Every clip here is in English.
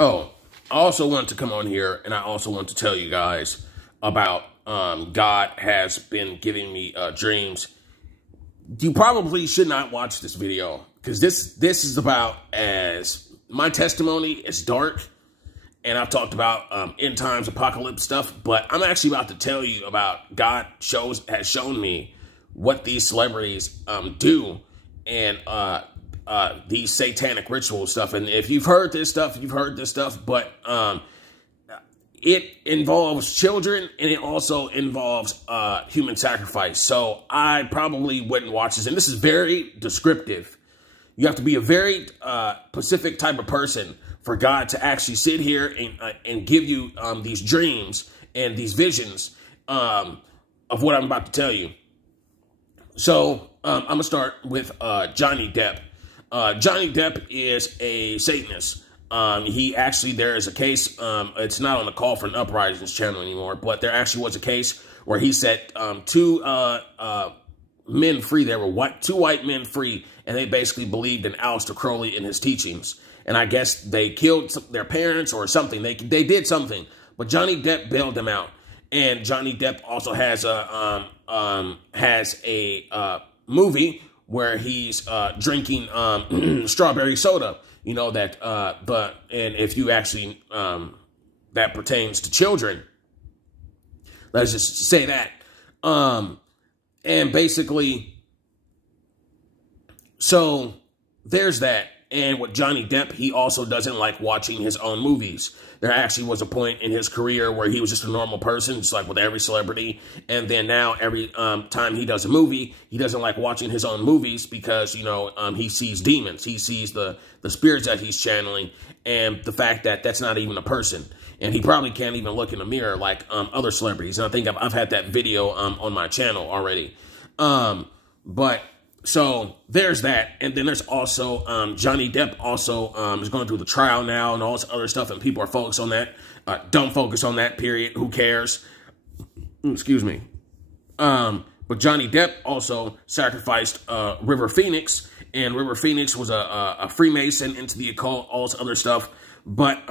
Oh, I also want to come on here, and I also want to tell you guys about God has been giving me dreams. You probably should not watch this video, because this is about, as my testimony is dark, and I've talked about end times apocalypse stuff, but I'm actually about to tell you about God has shown me what these celebrities do, and these satanic ritual stuff. And if you've heard this stuff, you've heard this stuff, but it involves children, and it also involves human sacrifice. So I probably wouldn't watch this. And this is very descriptive. You have to be a very specific type of person for God to actually sit here and give you these dreams and these visions of what I'm about to tell you. So I'm going to start with Johnny Depp. Johnny Depp is a Satanist. He actually, there is a case, it's not on the Call for an Uprisings channel anymore, but there actually was a case where he set two men free. There were two white men free, and they basically believed in Aleister Crowley and his teachings. And I guess they killed their parents or something. They did something, but Johnny Depp bailed them out. And Johnny Depp also has a movie where he's drinking strawberry soda. You know that, and if you actually that pertains to children, let's just say that. And basically, so there's that. And with Johnny Depp, he also doesn't like watching his own movies. There actually was a point in his career where he was just a normal person, just like with every celebrity. And then now every time he does a movie, he doesn't like watching his own movies because, you know, he sees demons. He sees the spirits that he's channeling, and the fact that that's not even a person. And he probably can't even look in the mirror like other celebrities. And I think I've had that video on my channel already. So there's that. And then there's also Johnny Depp also is going through the trial now and all this other stuff, and people are focused on that. Don't focus on that, period. Who cares? Excuse me. But Johnny Depp also sacrificed River Phoenix, and River Phoenix was a Freemason, into the occult, all this other stuff. But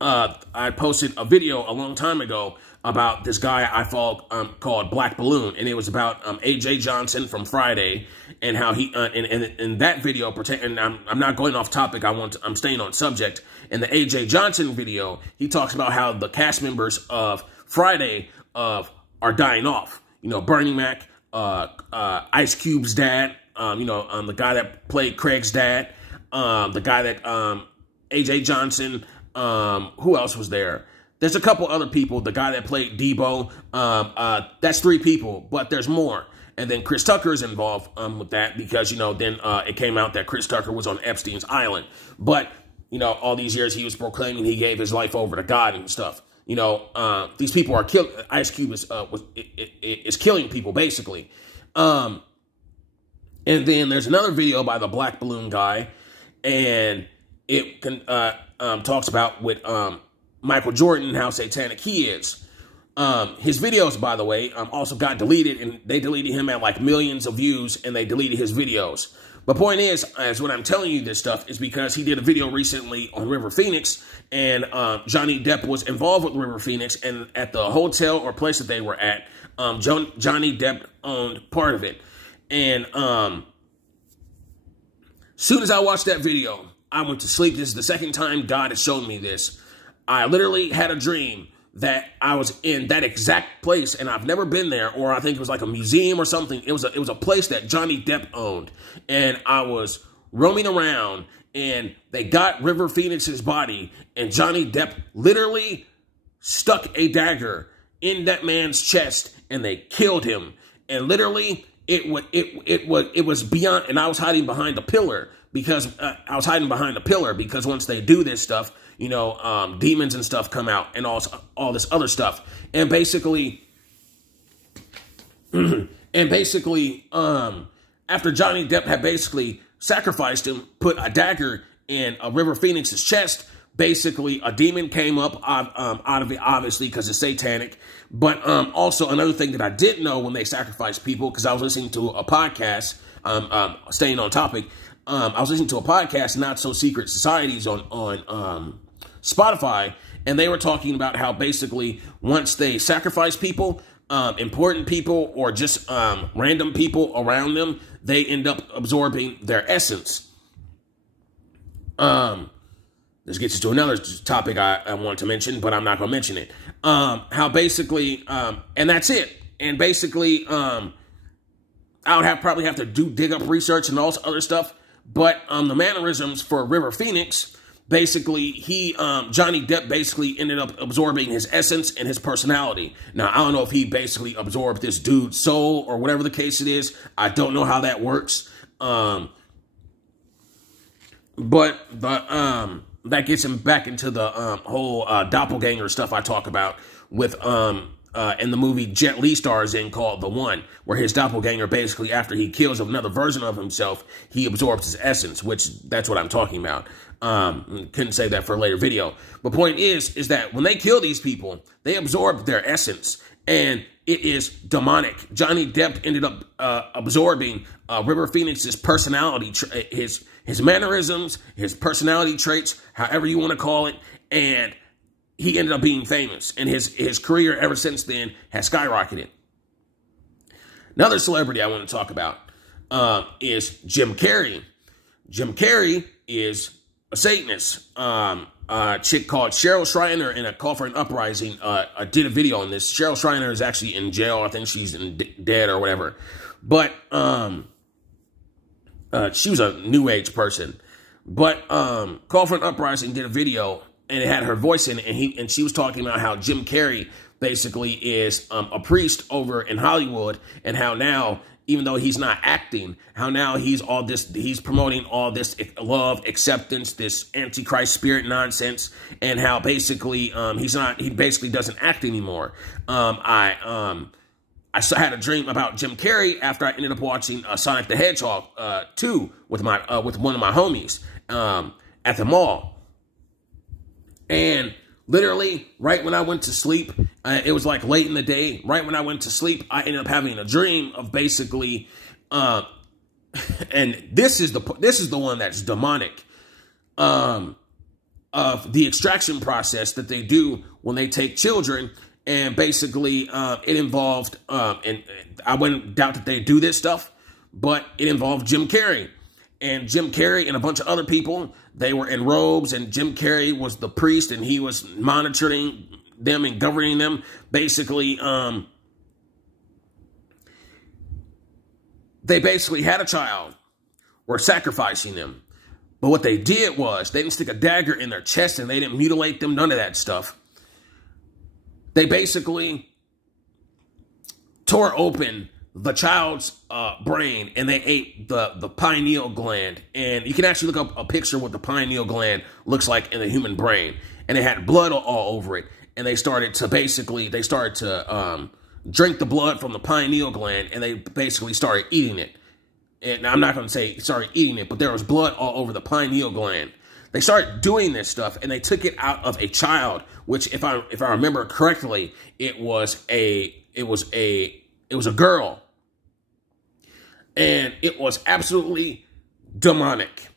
I posted a video a long time ago about this guy I follow called Black Balloon, and it was about A.J. Johnson from Friday, and how he in that video, and I'm not going off topic. I'm staying on subject. In the A.J. Johnson video, he talks about how the cast members of Friday are dying off. You know, Bernie Mac, Ice Cube's dad, the guy that played Craig's dad, the guy that A.J. Johnson. Who else was there? There's a couple other people. The guy that played Debo. That's 3 people, but there's more. And then Chris Tucker is involved with that because, then it came out that Chris Tucker was on Epstein's island. But, all these years he was proclaiming he gave his life over to God and stuff. These people are killing. Ice Cube is killing people, basically. And then there's another video by the Black Balloon guy, and it talks about with Michael Jordan and how satanic he is. His videos, by the way, also got deleted, and they deleted him at like millions of views, and they deleted his videos. The point is when I'm telling you this stuff is because he did a video recently on River Phoenix, and Johnny Depp was involved with River Phoenix, and at the hotel or place that they were at, Johnny Depp owned part of it. And soon as I watched that video, I went to sleep. This is the second time God has shown me this. I literally had a dream that I was in that exact place, and I've never been there, or I think it was like a museum or something. It was a place that Johnny Depp owned, and I was roaming around, and they got River Phoenix's body, and Johnny Depp literally stuck a dagger in that man's chest, and they killed him. And literally, it was beyond. And I was hiding behind a pillar because once they do this stuff, demons and stuff come out and all this other stuff. And basically, after Johnny Depp had basically sacrificed him, put a dagger in River Phoenix's chest, basically a demon came up out of it, obviously, because it's satanic. But also another thing that I didn't know when they sacrificed people, because I was listening to a podcast, staying on topic, I was listening to a podcast, Not So Secret Societies on Spotify, and they were talking about how basically once they sacrifice people, important people or just random people around them, they end up absorbing their essence. This gets us to another topic I want to mention, but I'm not going to mention it. How basically, and that's it. And basically, I would probably have to dig up research and all this other stuff. But the mannerisms for River Phoenix, basically, Johnny Depp basically ended up absorbing his essence and his personality. Now, I don't know if he basically absorbed this dude's soul or whatever the case it is. I don't know how that works. But that gets him back into the whole doppelganger stuff I talk about with in the movie Jet Li stars in called The One, where his doppelganger basically, after he kills another version of himself, he absorbs his essence, which that's what I'm talking about. Couldn't say that for a later video. But point is that when they kill these people, they absorb their essence, and it is demonic. Johnny Depp ended up absorbing River Phoenix's personality, his mannerisms, his personality traits, however you want to call it, and he ended up being famous, and his career ever since then has skyrocketed. Another celebrity I want to talk about is Jim Carrey. Jim Carrey is a Satanist. A chick called Cheryl Schreiner in a Call for an Uprising did a video on this. Cheryl Schreiner is actually in jail. I think she's dead or whatever. But she was a New Age person. But Call for an Uprising did a video, and it had her voice in it, and she was talking about how Jim Carrey basically is a priest over in Hollywood, and how now, even though he's not acting, how now he's promoting all this love, acceptance, this antichrist spirit nonsense, and how basically he basically doesn't act anymore. I had a dream about Jim Carrey after I ended up watching Sonic the Hedgehog 2 with one of my homies at the mall. And literally, right when I went to sleep, it was like late in the day. Right when I went to sleep, I ended up having a dream of basically, and this is the one that's demonic, of the extraction process that they do when they take children. And basically, it involved, and I wouldn't doubt that they do this stuff, but it involved Jim Carrey. And Jim Carrey and a bunch of other people, they were in robes, and Jim Carrey was the priest, and he was monitoring them and governing them. Basically, they basically had a child, were sacrificing them. But what they did was, they didn't stick a dagger in their chest, and they didn't mutilate them, none of that stuff. They basically tore open the child's brain, and they ate the pineal gland. And you can actually look up a picture of what the pineal gland looks like in the human brain. And it had blood all over it. And they started to drink the blood from the pineal gland, and they basically started eating it. And I'm not going to say started eating it, but there was blood all over the pineal gland. They started doing this stuff, and they took it out of a child, which if I remember correctly, it was a girl. And it was absolutely demonic.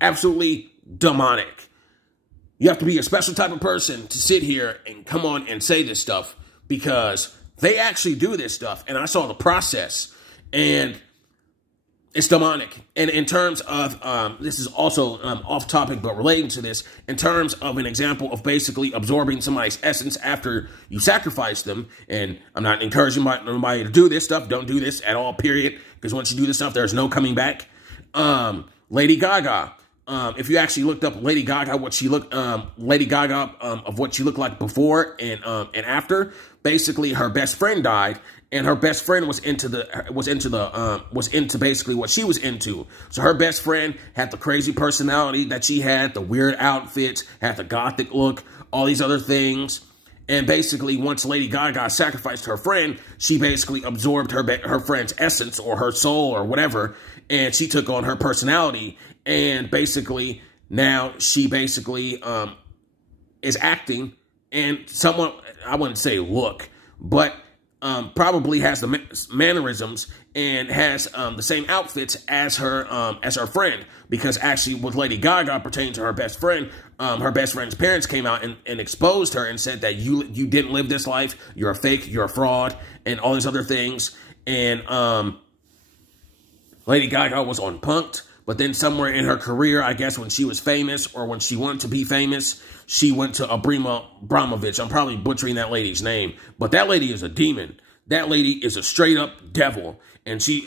Absolutely demonic. You have to be a special type of person to sit here and come on and say this stuff, because they actually do this stuff, and I saw the process, and it's demonic. And in terms of, this is also off topic, but relating to this, in terms of an example of basically absorbing somebody's essence after you sacrifice them, and I'm not encouraging nobody to do this stuff. Don't do this at all, period. Because once you do this stuff, there's no coming back. Lady Gaga. If you actually looked up Lady Gaga, of what she looked like before and after, basically her best friend died, and her best friend was into basically what she was into. So her best friend had the crazy personality that she had, the weird outfits, had the gothic look, all these other things. And basically, once Lady Gaga sacrificed her friend, she basically absorbed her friend's essence or her soul or whatever, and she took on her personality. And basically, now she basically is acting, and someone, I wouldn't say look, but probably has the mannerisms and has the same outfits as her friend, because actually with Lady Gaga pertaining to her best friend, her best friend's parents came out and exposed her and said that you didn't live this life, you're a fake, you're a fraud, and all these other things. And Lady Gaga was on Punk'd, but then somewhere in her career, I guess when she was famous or when she wanted to be famous, she went to Abrima Abramovich. I'm probably butchering that lady's name, but that lady is a demon. That lady is a straight up devil. And she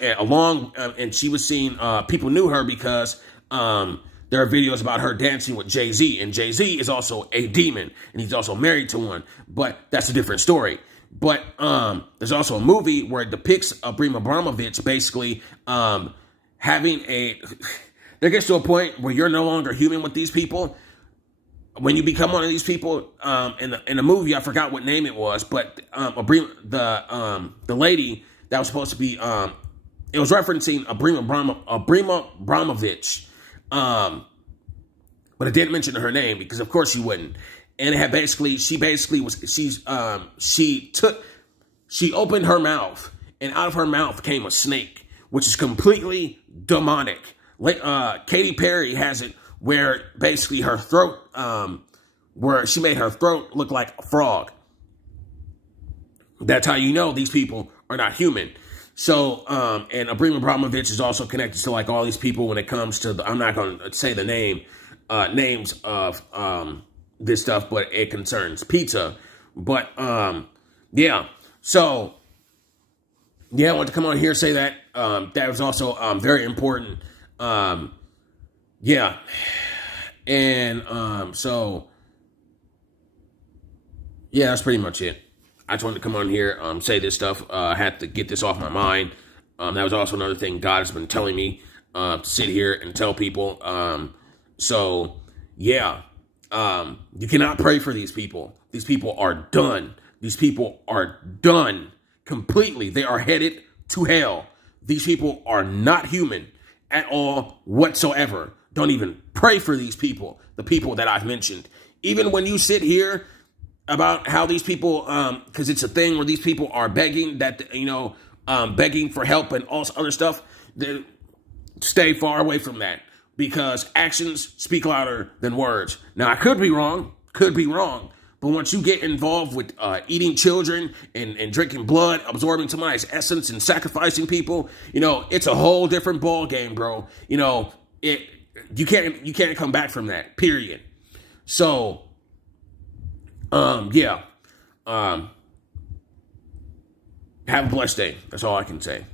she was seen, people knew her because there are videos about her dancing with Jay-Z, and Jay-Z is also a demon, and he's also married to one, but that's a different story. But there's also a movie where it depicts Abrima Abramovich basically having there gets to a point where you're no longer human with these people. When you become one of these people, in the movie, I forgot what name it was, but the lady that was supposed to be, it was referencing Abrima Abramovich, but it didn't mention her name because of course she wouldn't. And it had she opened her mouth, and out of her mouth came a snake, which is completely demonic. Katy Perry has it where basically her throat, where she made her throat look like a frog. That's how you know these people are not human. So, and Abrima Abramovich is also connected to like all these people when it comes to I'm not going to say the names of this stuff, but it concerns pizza. But, yeah. So, yeah, I want to come on here and say that. That was also very important. Yeah. And so, yeah, that's pretty much it. I just wanted to come on here, say this stuff. I had to get this off my mind. That was also another thing God has been telling me to sit here and tell people. So, yeah, you cannot pray for these people. These people are done. These people are done completely. They are headed to hell. These people are not human at all whatsoever. Don't even pray for these people, the people that I've mentioned. Even when you sit here about how these people, because it's a thing where these people are begging that, begging for help and all this other stuff, stay far away from that, because actions speak louder than words. Now, I could be wrong, but once you get involved with eating children and drinking blood, absorbing somebody's essence and sacrificing people, it's a whole different ball game, bro. You can't come back from that, period. So, yeah. Have a blessed day. That's all I can say.